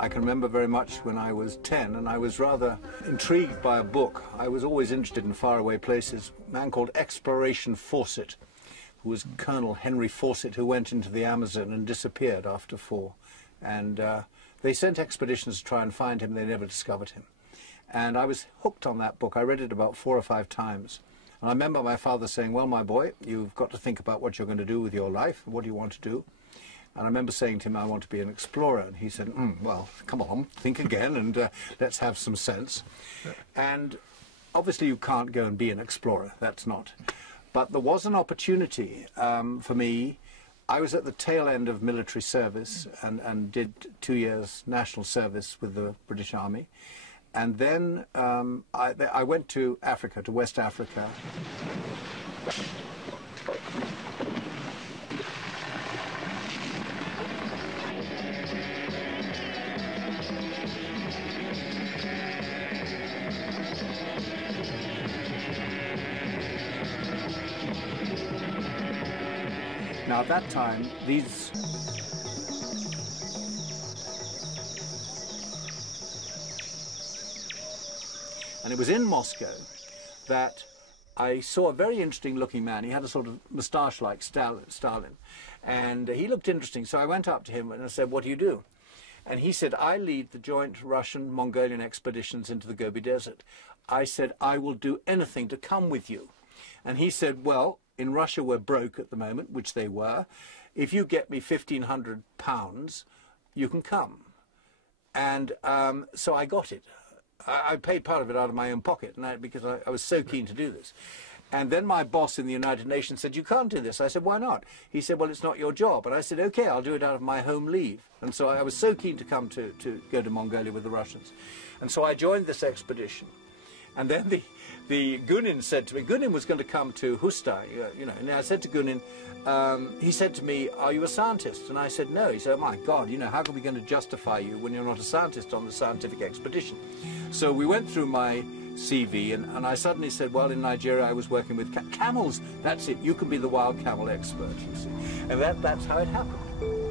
I can remember very much when I was 10 and I was rather intrigued by a book. I was always interested in faraway places. A man called Exploration Fawcett, who was Colonel Henry Fawcett, who went into the Amazon and disappeared after 4. And they sent expeditions to try and find him. They never discovered him. And I was hooked on that book. I read it about 4 or 5 times. And I remember my father saying, well, my boy, you've got to think about what you're going to do with your life. What do you want to do? And I remember saying to him, I want to be an explorer. And he said, well, come on, think again and let's have some sense. And obviously you can't go and be an explorer. That's not. But there was an opportunity for me. I was at the tail end of military service and did 2 years national service with the British Army. And then I went to Africa, to West Africa. Now, at that time, these... And it was in Moscow that I saw a very interesting-looking man. He had a sort of moustache like Stalin. And he looked interesting, so I went up to him and I said, what do you do? And he said, I lead the joint Russian-Mongolian expeditions into the Gobi Desert. I said, I will do anything to come with you. And he said, well, in Russia we're broke at the moment, which they were. If you get me £1,500, you can come. And so I got it. I paid part of it out of my own pocket because I was so keen to do this. And then my boss in the United Nations said, you can't do this. I said, why not? He said, well, it's not your job. And I said, okay, I'll do it out of my home leave. And so I was so keen to come to go to Mongolia with the Russians. And so I joined this expedition. And then the Gunin said to me, Gunin was going to come to Husta, you know, and I said to Gunin, he said to me, are you a scientist? And I said, no. He said, oh my God, you know, how are we going to justify you when you're not a scientist on the scientific expedition? So we went through my CV and I suddenly said, well, in Nigeria I was working with camels. That's it. You can be the wild camel expert, you see. And that's how it happened.